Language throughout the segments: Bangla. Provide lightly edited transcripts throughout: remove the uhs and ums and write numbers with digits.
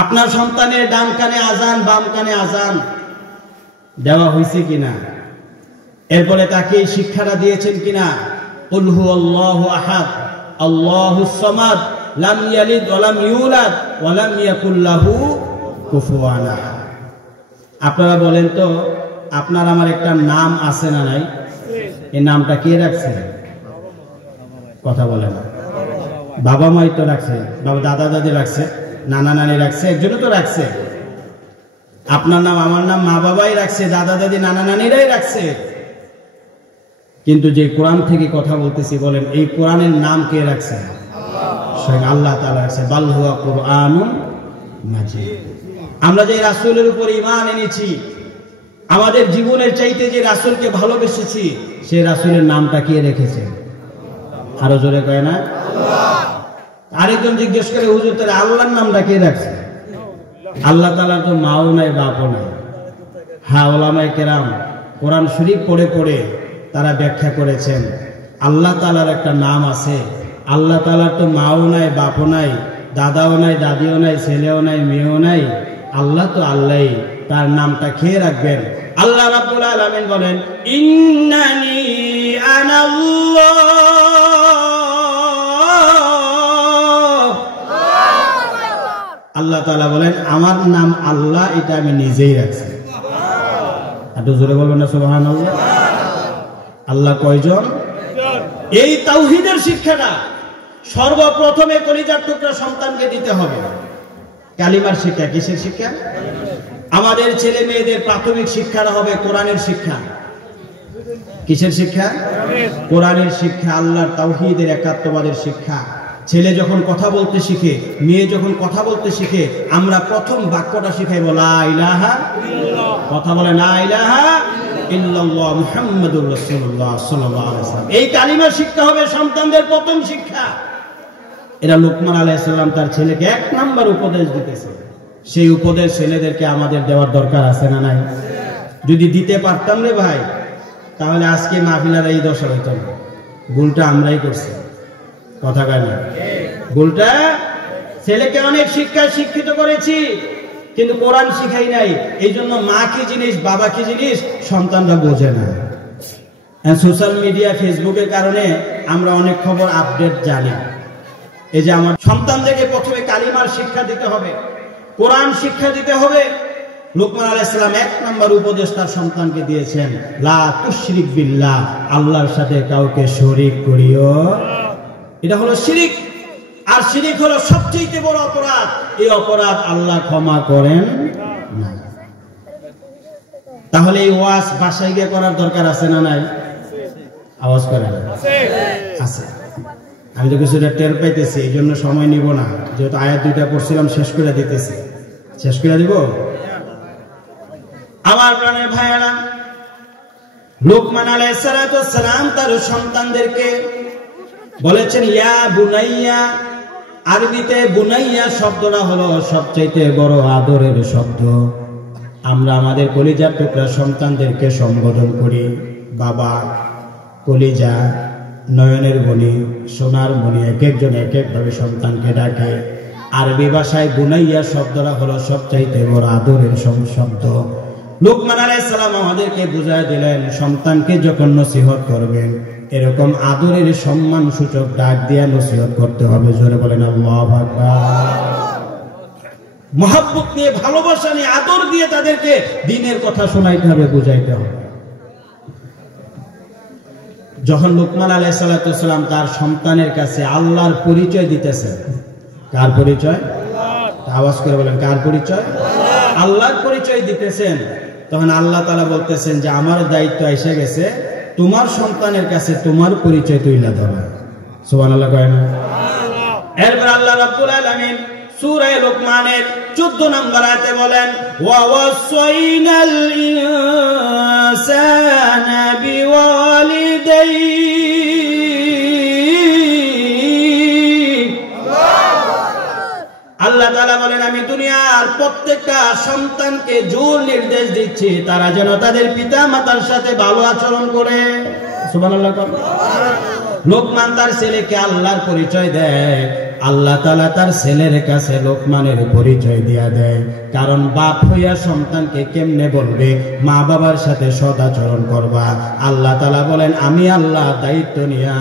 আপনার সন্তানের ডান কানে আজান বাম কানে আজান দেওয়া হয়েছে কিনা, এরপরে তাকে শিক্ষাটা দিয়েছেন কিনা, কুল হুয়াল্লাহু আহাদ আল্লাহুস সামাদ লাম ইয়ালিদ ওয়া লাম ইউলাদ ওয়া লাম ইয়াকুল লাহু কুফুয়ান আহাদ। আপনারা বলেন তো, আপনার আমার একটা নাম আছে না নাই? এই নামটা কে রাখছে? কথা বলে না। বাবা মাই তো রাখছে, বাবা দাদা দাদি রাখছে, নানা নানি রাখছে, একজনও তো রাখছে। আপনার নাম আমার নাম মা বাবাই রাখছে, দাদা দাদি নানা নানিরাই রাখছে। কিন্তু যে কোরআন থেকে কথা বলতেছি, বলেন এই কোরআনের নাম কে রাখছে? স্বয়ং আল্লাহ তাআলা রাখছে, বাল হুয়া কুরআনুন মাজিদ। আমরা যে রাসূলের উপর ঈমান এনেছি, আমাদের জীবনের চাইতে যে রাসূলকে ভালোবেসেছি, সেই রাসূলের নামটা কে রেখেছে? আরো জোরে কয় না? আরেকজন জিজ্ঞেস করে, হুজুর তাহলে আল্লাহর নামটা কে রাখছে? আল্লাহ তাআলার তো মাও নাই বাপও নাই। হ্যাঁ, উলামায়ে কেরাম কোরআন শরীফ পড়ে পড়ে তারা ব্যাখ্যা করেছেন, আল্লাহ তাআলার একটা নাম আছে। আল্লাহ তাআলার তো মাও নাই বাপও নাই, দাদাও নাই দাদিও নাই, ছেলেও নাই মেয়েও নাই। আল্লাহ তো আল্লাহই, তার নামটা খেয়ে রাখবেন। আল্লাহ রাব্বুল আলামিন বলেন, ইন্নানি আনাল্লাহ, আল্লাহ তাআলা বলেন আমার নাম আল্লাহ, এটা আমি নিজেই রাখছি। একটু জোরে বলবেন না সুবহানাল্লাহ। আল্লাহ কয়জন? এই তাওহীদের শিক্ষাটা সর্বপ্রথমে কলিজার টুকরা সন্তানকে দিতে হবে। কালিমার শিক্ষা। কিসের শিক্ষা? আমাদের ছেলে মেয়েদের প্রাথমিক শিক্ষাটা হবে কোরআনের শিক্ষা। কিসের শিক্ষা? কোরআনের শিক্ষা, আল্লাহর তাওহীদের একাত্মবাদের শিক্ষা। ছেলে যখন কথা বলতে শিখে, মেয়ে যখন কথা বলতে শিখে, আমরা প্রথম বাক্যটা শিখাইব লা ইলাহা ইল্লাল্লাহ। কথা বলে লা ইলাহা ইল্লাল্লাহ মুহাম্মাদুর রাসূলুল্লাহ সাল্লাল্লাহু আলাইহি ওয়াসাল্লাম। এই কালিমার শিক্ষা হবে সন্তানদের প্রথম শিক্ষা। এরা লুকমান আলাইহিস সালাম তার ছেলেকে এক নাম্বার উপদেশ দিতেছে। সেই উপদেশ ছেলেদেরকে আমাদের দেওয়ার দরকার আছে না নাই? যদি দিতে পারতাম রে ভাই, তাহলে আজকে মাহফিলের এই দশা হইতো না। ভুলটা আমরাই করছি। কথা কয় না? ভুলটা, ছেলেকে অনেক শিক্ষিত করেছি, কিন্তু কোরআন শিখাই নাই। এই জন্য মা কি জিনিস বাবা কি জিনিস সন্তানরা বোঝে না। সোশ্যাল মিডিয়া ফেসবুকের কারণে আমরা অনেক খবর আপডেট জানি। এই যে আমার সন্তানদেরকে প্রথমে কালিমার শিক্ষা দিতে হবে, কোরআন শিক্ষা দিতে হবে। লুকমান আলাইহিস সালাম এক নাম্বার উপদেশ তার সন্তানকে দিয়েছেন, লা তুশরিক বিল্লাহ, আল্লাহর সাথে কাউকে শরীক করিও। এটা হলো শিরিক, আর শিরিক হলো সবচেয়ে বড় অপরাধ। এই অপরাধ আল্লাহ ক্ষমা করেন না। তাহলে এই ওয়াজ বাসায় গিয়ে করার দরকার আছে না নাই? আওয়াজ করেন। আছে। আমি তো কিছুটা টের পাইতেছি, এই জন্য সময় নিব না, যেহেতু আয়াত দুইটা পড়ছিলাম শেষ করে দিতেছি। শেষ করে দিব। আমার প্রাণের ভাইয়েরা, লুকমান আলাইহিস সালাম তার সন্তানদেরকে বলেছেন ইয়া বুনাইয়া। আরবিতে বুনাইয়া শব্দটা হলো সবচাইতে বড় আদরের শব্দ। আমরা আমাদের কলিজার টুকরা সন্তানদেরকে সম্বোধন করি বাবা, কলিজা, নয়নের মণি, সোনার মণি, এক একজন এক একভাবে সন্তানকে ডাকে। আরবি ভাষায় বুনাইয়া শব্দটা হলো সবচাইতে বড় আদরের শব্দ। লুকমান আলাইহিস সালাম আমাদেরকে বুঝায় দিলেন, সন্তানকে যখন নসিহত করবেন এরকম আদরের সম্মান সূচক ডাক দিয়া নসিহত করতে হবে। জোরে বলেন আল্লাহু আকবার। মহব্বত নিয়ে, ভালোবাসা নিয়ে, আদর দিয়ে তাদেরকে দ্বীনের কথা শোনাইতে হবে, বুঝাইতে হবে। যখন লুকমান আলাইহিস সালাম তার সন্তানের কাছে আল্লাহর পরিচয় দিতেছেন, কার পরিচয়? আওয়াজ করে বলেন, কার পরিচয়? আল্লাহর পরিচয় দিতেছেন, তখন আল্লাহ তাআলা বলতেছেন যে আমার দায়িত্ব এসে গেছে, তোমার সন্তানের কাছে তোমার পরিচয় তুইলা ধরা। সুবহানাল্লাহ কয় না? এরপর আল্লাহ রাব্বুল আলামিন সূরা লুকমানের 14 নম্বর আয়াতে বলেন, ওয়া ওয়াসাইনাল ইনসানা বিওয়ালিদাইহি। আল্লাহ তাআলা বলেন, আমি দুনিয়ার প্রত্যেকটা সন্তানকে জোর নির্দেশ দিচ্ছি তারা যেন তাদের পিতা মাতার সাথে ভালো আচরণ করে। সুবহানাল্লাহ। লুকমান তার ছেলেকে আল্লাহর পরিচয় দেয়, আল্লাহ তাআলা তার ছেলের কাছে লোকমানের পরিচয় দিয়া দেয়। কারণ বাপ হইয়া সন্তানকে কেমনে বলবে মা বাবার সাথে সদাচরণ করবা, আল্লাহ তাআলা বলেন আমি আল্লাহ দায়িত্ব নিয়া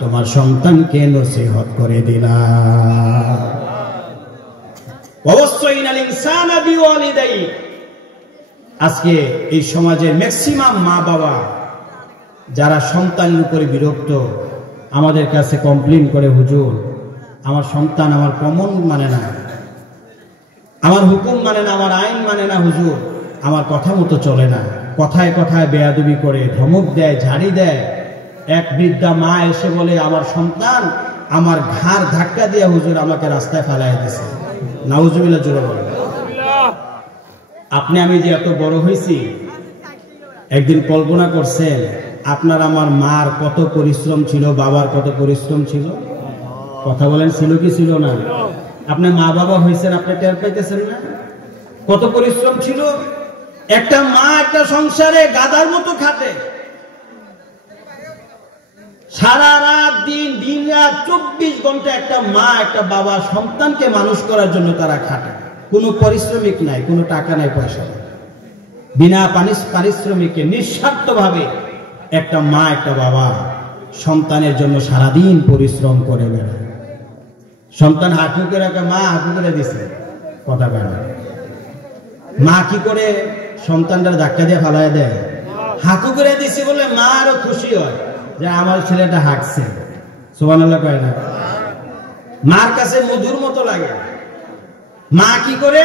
তোমার সন্তানকে নসিহত করে দিলাম। ওয়াসাইনাল ইনসানা বিওয়ালিদাইহি। আজকে এই সমাজের ম্যাক্সিমাম মা বাবা যারা সন্তানের উপরে বিরক্ত, আমাদের কাছে কমপ্লেইন করে, হুজুর আমার সন্তান আমার কমন মানে না, আমার হুকুম মানে না, আমার আইন মানে না, হুজুর আমার কথা মতো চলে না, কথায় কথায় বেয়াদবি করে, ধমক দেয়, ঝাড়ি দেয়। এক বৃদ্ধা মা এসে বলে আমার সন্তান আমার ঘাড় ধাক্কা দিয়ে হুজুর আমাকে রাস্তায় ফেলাই দিয়েছে। নাউজুবিল্লাহ জোরে বলেন। আপনি আমি যে এত বড় হয়েছি, একদিন কল্পনা করছেন আপনার আমার মার কত পরিশ্রম ছিল, বাবার কত পরিশ্রম ছিল? কথা বলেন, ছিল কি ছিল না? আপনি মা বাবা হয়েছেন, আপনি টের পাইতেছেন না কত পরিশ্রম ছিল? একটা মা একটা সংসারে গাদার মতো খাটে, সারা রাত দিন দিন রাত 24 ঘন্টা একটা মা একটা বাবা সন্তানকে মানুষ করার জন্য তারা খাটে। কোনো পরিশ্রমিক নাই, কোনো টাকা নাই, পয়সা নাই, বিনা পারিশ্রমিকে নিঃস্বার্থভাবে একটা মা একটা বাবা সন্তানের জন্য সারাদিন পরিশ্রম করে বেড়ায়। সন্তান হাঁটু করে রাখে, মা হাঁটু করে দিছে, কথা বলে না। মা কি করে সন্তানটা ধাক্কা দিয়ে ফালাই দেয়? হাঁটু করে দিছে বলে মা আরো খুশি হয় যে আমার ছেলেটা হাঁটছে। সুবহানাল্লাহ কয় না? মার কাছে মধুর মতো লাগে। মা কি করে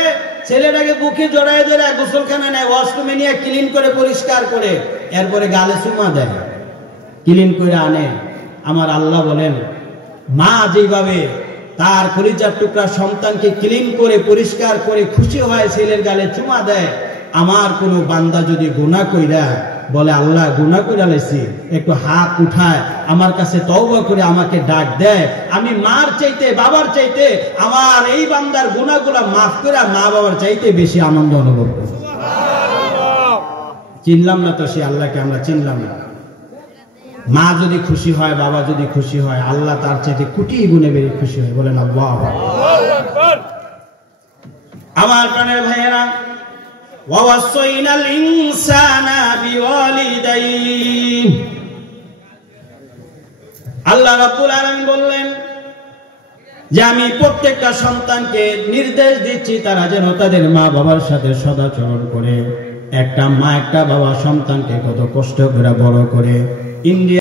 ছেলেটাকে বুকে জড়ায় জড়ায় গোসলখানা নেয়, ওয়াশরুমে নিয়ে ক্লিন করে পরিষ্কার করে এরপরে গালে চুমা দেয়, ক্লিন করে আনে। আমার আল্লাহ বলেন মা যেভাবে তার কলিজার টুকরা সন্তানকে ক্লিন করে পরিষ্কার করে খুশি হয় ছেলের গালে চুমা দেয়, আমার কোনো বান্দা যদি গুনাহ কইরা বলে আল্লাহ গুনাহ কইরা লাইছি, একটু হাত উঠায় আমার কাছে তওবা করে আমাকে ডাক দেয়, আমি মার চাইতে বাবার চাইতে আমার এই বান্দার গুনাহগুলো মাফ করে মা বাবার চাইতে বেশি আনন্দ অনুভব করি। চিনলাম না তো সে আল্লাহকে, আমরা চিনলাম না। মা যদি খুশি হয়, বাবা যদি খুশি হয়, আল্লাহ তার চাইতে কোটি গুণে বেশি খুশি হয়। বলেন আল্লাহু আকবার। আমার প্রাণের ভাইয়েরা, ওয়াসাইনাল ইনসানা বিওয়ালিদাইহি। আল্লাহ রাব্বুল আলামিন বললেন যে আমি প্রত্যেকটা সন্তানকে নির্দেশ দিচ্ছি তারা যেন তাদের মা বাবার সাথে সদাচরণ করে। একটা মা একটা বাবা সন্তানকে কত কষ্ট করে বড় করে। ইন্ডিয়া